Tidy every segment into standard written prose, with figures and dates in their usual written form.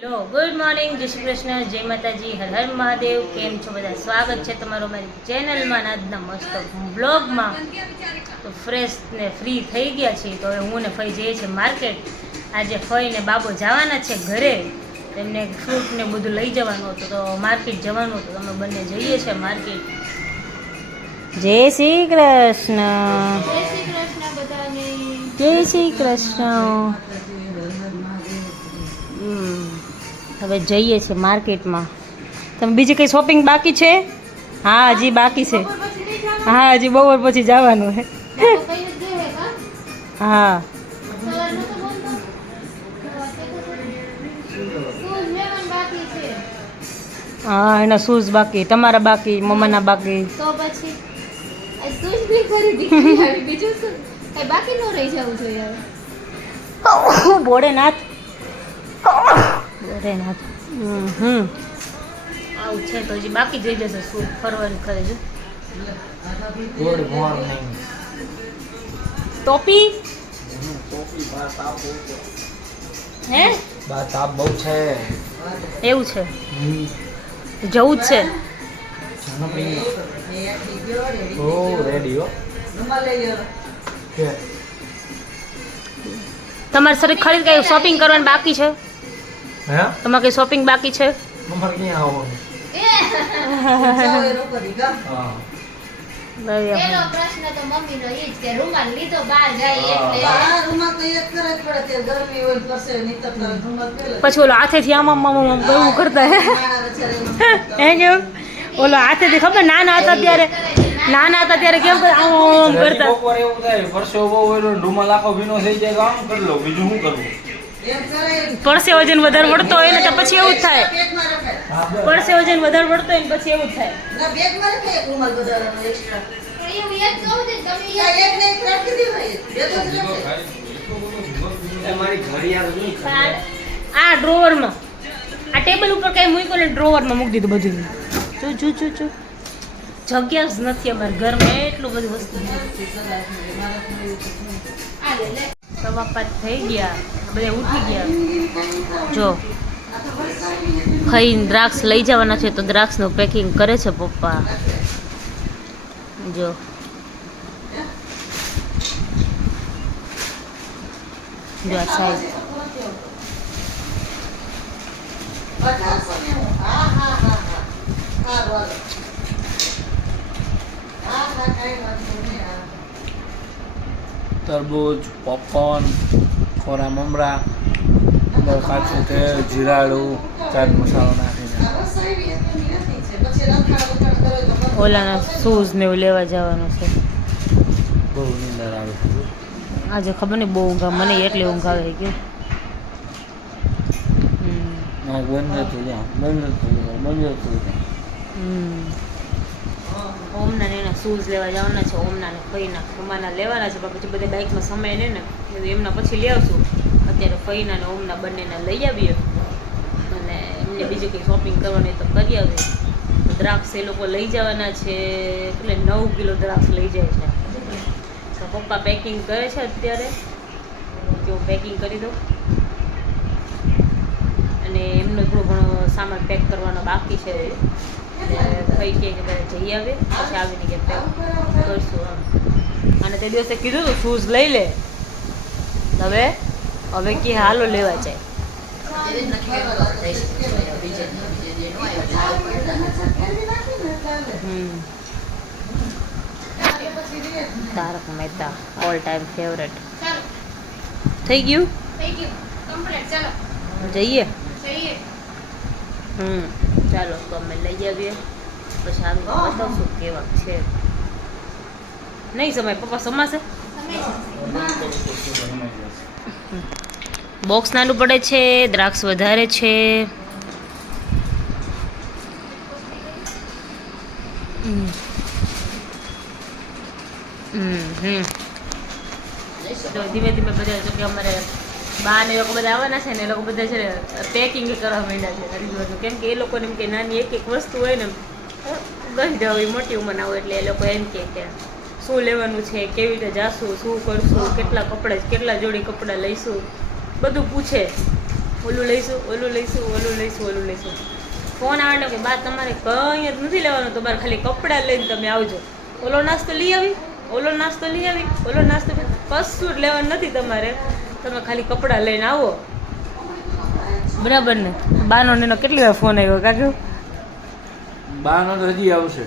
Hello, good morning, જય શ્રી કૃષ્ણ, જય માતાજી, હર હર મહાદેવ. કેમ છો બધા? સ્વાગત છે તમારું મારી ચેનલમાં આજના મસ્ત બ્લોગમાં. તો ફ્રેશ ને ફ્રી થઈ ગયા છીએ. તો હવે હું ને ફઈ જઈએ છીએ માર્કેટ. આજે ફઈ ને બાબો જવાના છે ઘરે, તેમને ફ્રૂટ ને બધું લઈ જવાનું હતું, તો માર્કેટ જવાનું હતું. અમે બંને જઈએ છીએ માર્કેટ. જય શ્રી કૃષ્ણ. જય શ્રી કૃષ્ણ બધાને. જય શ્રી કૃષ્ણ. હવે જઈએ છીએ માર્કેટમાં. તમે બીજી કઈ શોપિંગ બાકી છે? હા, હજી બાકી છે. હા, હજી બપોર પછી જવાનું છે. હા, હા, એના શૂઝ બાકી, તમારા બાકી, મમ્માના બાકી. તો પછી શૂઝ બી ખરીદી બીજું શું કઈ બાકી ન રહી જવું જોઈએ. ભોળેનાથ, ભોળેનાથ. આવું છે તો હજી બાકી જઈ જશે શું ફરવાની ખરે છે. Good morning. ટોપી હે બા તાપ બહુ છે. એવું છે, જવું જ છે. ઓ રેડી હો. તમારે સર ખરીદ કઈ શોપિંગ કરવાની બાકી છે? હે તમારે કઈ શોપિંગ બાકી છે? અમારે ક્યાં આવવાનું? હા. પેલો પ્રશ્ન તો મમ્મીનો ઈ જ કે રૂમાલ લીધો બહાર જાય એટલે રૂમાલ તો એક કરે જ પડે, તે ગરમી હોય પરસે નીતર તો રૂમાલ પહેલે. પછી ઓલો હાથેથી આમ એવું કરતા હે કેવું ઓલો હાથેથી ખબર નાના હતા ત્યારે કેમ આમ કરતા. બપોરે એવું થાય પરસો બહુ હોય તો રૂમાલ આખો ભીનો થઈ જાય તો આમ કરી લો, બીજું શું કરવું? એમ કરે પડસે વજન વધારે પડતો હોય ને તો પછી એવું જ થાય. બેગમાં રખાય. હા, બસ. પડસે વજન વધારે પડતો હોય ને પછી એવું જ થાય. ના બેગમાં રખાય એક રૂમાલ વધારાનો એક્સ્ટ્રા. એવું એક કહું ને તમે આ એક ને એક રાખી દેવાય, બે તો જ રખાય. એ મારી ઘડિયાળ નહીં આ- આ ડ્રોવરમાં આ ટેબલ ઉપર કઈ મૂક્યું ને ડ્રોવરમાં મૂકી દીધું બધું. ચુ જગ્યા જ નથી અમારા ઘરમાં, એટલું બધું વસ્તુ. આ લે લે 5:15 થઈ ગયા, બધા ઉઠી ગયા. જો ખાઈને દ્રાક્ષ લઈ જવાના છે તો દ્રાક્ષનું પેકિંગ કરે છે પપ્પા. જો આ સાઈઝ 1890. હા હા હા હા. હા બોલો. હા હા કાંઈ વાંધો નહીં. હા. તરબૂચ, પોપકોર્ન, ખોરા મમરા, કાચું તેલ, જીરાડું, ચાટ મસાલો નાખીને. રસોઈ એટલી નથી છે. પછી રખાડ વખાડ કરો તો કરો. ઓલાના શૂઝ ને એવું લેવા જવાનું છે. બહુ નીંદર આવે. આજે ખબર નહીં બહુ ઊંઘ આવે, મને એટલી ઊંઘ આવે કે ના બંધ થઈ જાય, બંધ થઈ જાય, બંધ થઈ જાય. ઓમના ને એના શૂઝ લેવા જવાના છે. ઓમના ને ફઈના મમ્માના લેવાના છે, પણ પછી બધા બાઇકમાં સમય ને એમના પછી લઈ આવશું. અત્યારે ફઈના ને ઓમના બંનેના લઈ આવીએ અને એમને બીજી કંઈ શોપિંગ કરવાની તો કરી આવીએ. દ્રાક્ષ એ લોકો લઈ જવાના છે, એટલે 9 કિલો દ્રાક્ષ લઈ જાય છે. તો પપ્પા પેકિંગ કરે છે અત્યારે, કે હું પેકિંગ કરી દઉં. અને એમનો થોડો ઘણો સામાન પેક કરવાનો બાકી છે. કઈ કે બધા જઈ આવે પછી આવીને કે પેક કરશું આમ. અને તે દિવસે કીધું હતું શૂઝ લઈ લે, હવે કે હાલો લેવા જાય. Tarak Mehta all time favourite ચાલો થઈ ગયું. થઈ ગયું કમ્પ્લીટ. ચાલો જઈએ. જઈએ. ચાલો તો અમે લઈ આવીએ પછી આવીને બતાવશું કેવા છે. નહીં સમય પપ્પા સમાશે. બોક્સ નાનું પડે છે, દ્રાક્ષ વધારે છે. તો ધીમે ધીમે બધા જો કે અમારે બા ને એ લોકો બધા આવવાના છે ને, એ લોકો બધા છે ને પેકિંગ કરવા માંડ્યા છે હરિદ્વારનું. કેમ કે એ લોકોને એમ કે નાની એક વસ્તુ હોય ને ગંધ હોય, મોટી ઉંમરના હોય, એટલે એ લોકો એમ કે શું લેવાનું છે, કેવી રીતે જાશું, શું કરશું, કેટલા જોડી કપડાં લઈશું, બધું પૂછે. ઓલું લઈશું ઓલું લઈશું ઓલું લઈશું ઓલું લઈશું. ફોન આવે કે બા તમારે કંઈ જ નથી લેવાનું, તમારે ખાલી કપડાં લઈને તમે આવજો. ઓલો નાસ્તો લઈ આવી, ઓલો નાસ્તો લઈ આવી, ઓલો નાસ્તો કશું જ લેવાનું નથી તમારે, તમે ખાલી કપડાં લઈને આવો. બરાબર ને? બાનો ને કેટલી વાર ફોન આવ્યો કાકા? બાનો તો હજી આવશે,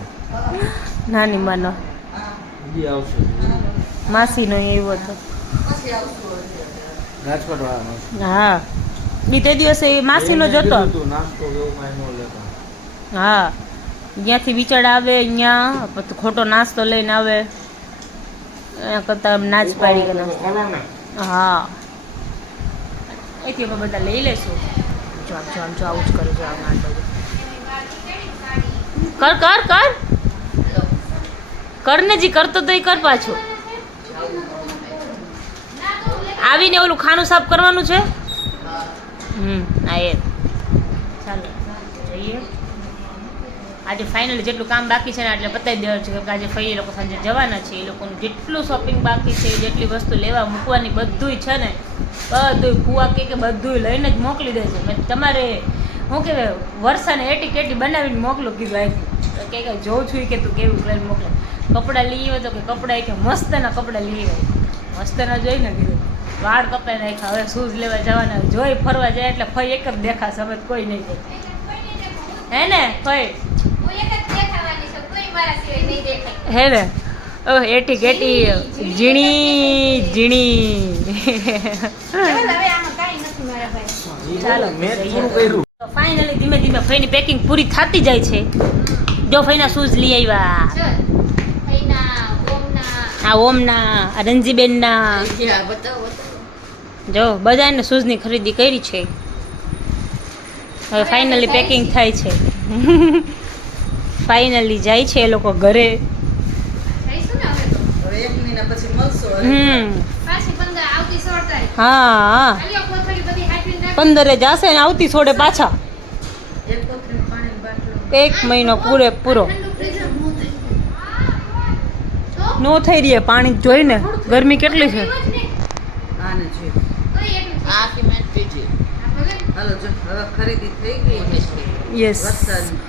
નાની બાનો, હજી આવશે. માસીનો આવ્યો હતો. પછી આવશું હવે. રાજકોટ વાળાનો હા, એ તે દિવસે એ માસીનો જ હતો. નાસ્તો એવું કાંઈ ન લેતો. હા, અહીંયાથી વિચાર આવે, અહીંયા પછી ખોટો નાસ્તો લઈને આવે, એના કરતાં આમ નાચ પાડી કે નાસ્તો. ખરો ને? હા, અહીંથી અમે બધા લઈ લેશું. જો આમ જો આમ જો આવું જ કરું, જો આમ આટલું કર કર કર કર ને જી કરતો તો એ કર પાછું. આવીને ઓલું ખાનું સાફ કરવાનું છે. હા એ ચાલો જઈએ. આજે ફાઇનલી જેટલું કામ બાકી છે ને એટલે પતાવી દેવાનું છે, કે આજે ફઈ લોકો સાંજે જવાના છે. એ લોકોનું જેટલું શોપિંગ બાકી છે, જેટલી વસ્તુ લેવા મૂકવાની બધુંય છે ને, બધુંય ફુવા કે બધુંય લઈને જ મોકલી દેજો. મેં તમારે શું કહેવાય વર્ષાને એટી કેટી બનાવીને મોકલું કીધું. અહીંથી કે જોઉં છું કે તું કેવું કરીને મોકલે. કપડાં લઈ આવ્યો તો કે કપડાં કે મસ્તના કપડાં લઈ આવ્યા, મસ્તના જોઈને કીધું. વાળ કપાઈ નાખ્યા, હવે શૂઝ લેવા જવાના, જોઈ ફરવા જાય એટલે ફઈ એક જ દેખાશે, હવે કોઈ નહીં જાય. હે ને ફઈ? હે ને? એટી કેટી ઝીણી ઝીણી. ચાલો ફાઇનલી ધીમે ધીમે ફઈની પેકિંગ પૂરી થતી જાય છે. જો ફઈના શૂઝ લઈ આવ્યા, આ ઓમના, આ રંજીબેનના, જો બધાને શૂઝની ખરીદી કરી છે. હવે ફાઇનલી પેકિંગ થાય છે. ફાઇનલી જાય છે એ લોકો ઘરે. હવે 1 મહિના પછી મળશું. હા 15 જશે ને આવતી છોડે પાછા. એક કોથળી પાણીની બાટલો 1 મહિનો પૂરેપૂરો નો થઈ રહી. પાણી જોઈને ગરમી કેટલી છે. આને જોઈએ. હાલો જો હવે ખરીદી થઈ ગઈ. યસ, વરસાદની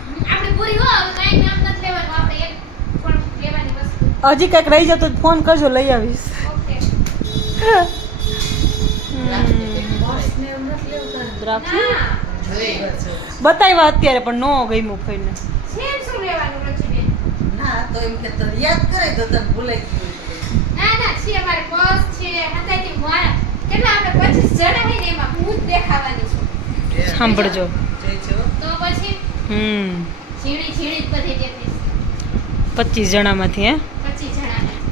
હજી કંઈક રહી જતો ફોન કરજો, લઈ આવીશ. બતાવ્યા અત્યારે પણ નો ગમ્યું ફઈને. ના તો એમ કે તને યાદ કરાય તો તને ભૂલાઈ ગયું. સાંભળજો. જઈ છો 25 જણામાંથી. હે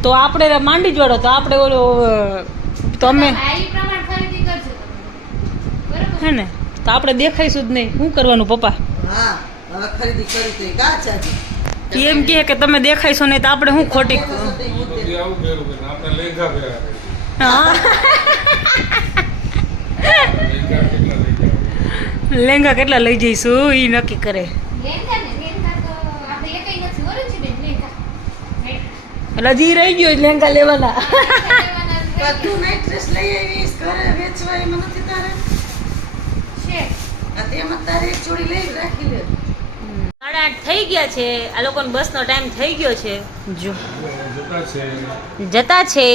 તો આપણે માંડી જોડો તો આપણે ઓલો તમે હે ને તો આપણે દેખાઈશું જ નહીં. શું કરવાનું પપ્પા? હા હવે ખરીદી કરી તો કા ચાજી એમ કહે કે તમે દેખાઈશો નહીં તો આપણે શું ખોટી. હા લેંગા કેટલા લઈ જઈશું એ નક્કી કરે. એટલે હજી રહી ગયો લેંગા લેવાના. તું નાઈટ ડ્રેસ લઈ આવીશ ઘરે વેચવા એમાં નથી તારે આ તેમાં તારે એક જોડી લઈ રાખી લે. 8:30 થઈ ગયા છે. આ લોકોનો બસનો ટાઈમ થઈ ગયો છે. જો જતા છે.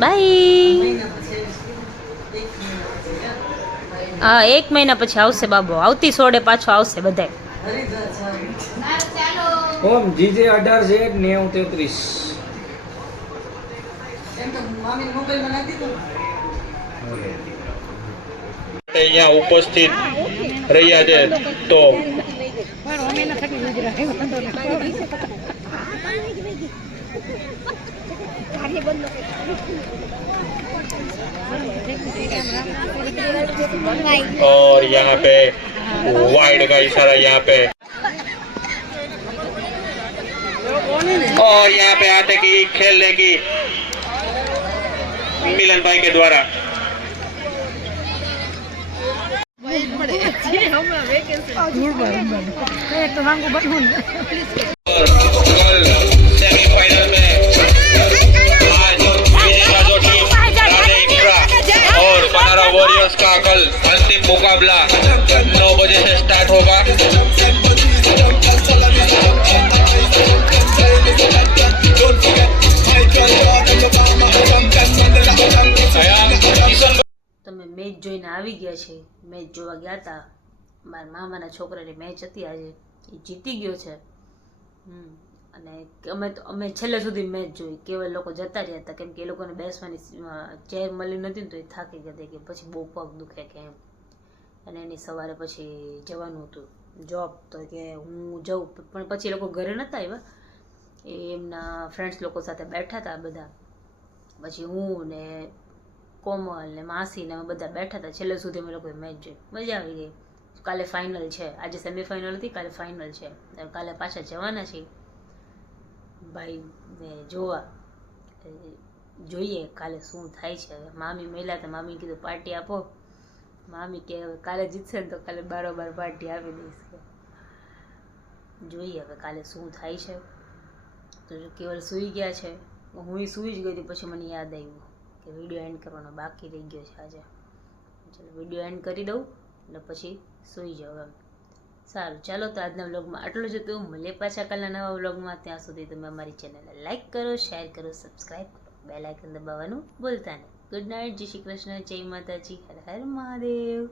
બાય. હા 1 મહિના પછી આવશે બાબો. આવતી સોડે પાછો આવશે બધાય. ઓમ જીજે 18 છે 90 33. એમ તો મામી મોબાઈલમાં નાખી દો. અહીંયા ઉપસ્થિત રહ્યા છે તો और यहाँ पे वाइड का इशारा यहाँ पे और यहाँ पे आते की खेलने की मिलन भाई के द्वारा सेमीफाइनल में आज क्लास का कल अंतिम मुकाबला 9 बजे से स्टार्ट होगा। તમે મેચ જોઈને આવી ગયા છે. મેચ જોવા ગયા હતા, મારા મામાના છોકરાની મેચ હતી આજે, એ જીતી ગયો છે. અને અમે છેલ્લે સુધી મેચ જોઈ. કેવળ લોકો જતા રહ્યા હતા કેમ કે એ લોકોને બેસવાની ચેર મળી નથી ને, તો એ થાકી ગયા હતા કે પછી બહુ પગ દુખે કે એમ. અને એની સવારે પછી જવાનું હતું જોબ, તો કે હું જાઉં, પણ પછી એ લોકો ઘરે નહોતા આવ્યા, એ એમના ફ્રેન્ડ્સ લોકો સાથે બેઠા હતા બધા. પછી હું ને કોમલ ને માસી ને અમે બધા બેઠા હતા. છેલ્લે સુધી અમે લોકોએ મેચ જોઈ, મજા આવી ગઈ. કાલે ફાઇનલ છે, આજે સેમિફાઇનલ હતી, કાલે ફાઇનલ છે. કાલે પાછા જવાના છીએ ભાઈ ને જોવા. જોઈએ કાલે શું થાય છે. મામી મળ્યા હતા, મામી કીધું પાર્ટી આપો. મામી કે હવે કાલે જીતશે ને તો કાલે બારોબાર પાર્ટી આપી દઈશ. જોઈએ હવે કાલે શું થાય છે. તો કેવળ સૂઈ ગયા છે, હું સૂઈ જ ગઈ હતી. પછી મને યાદ આવ્યું કે વિડીયો એન્ડ કરવાનો બાકી રહી ગયો છે આજે. ચાલો વિડીયો એન્ડ કરી દઉં અને પછી સૂઈ જાઉં એમ. સારું, ચાલો તો આજના વ્લોગમાં આટલું જ હતું. મળીએ પાછા કાલના નવા વ્લોગમાં. ત્યાં સુધી તમે અમારી ચેનલને લાઈક કરો, શેર કરો, સબસ્ક્રાઈબ કરો, બેલ આઇકન દબાવવાનું ભૂલતા નહીં. ગુડ નાઇટ, જય શ્રી કૃષ્ણ, જય માતાજી, હર હર મહાદેવ.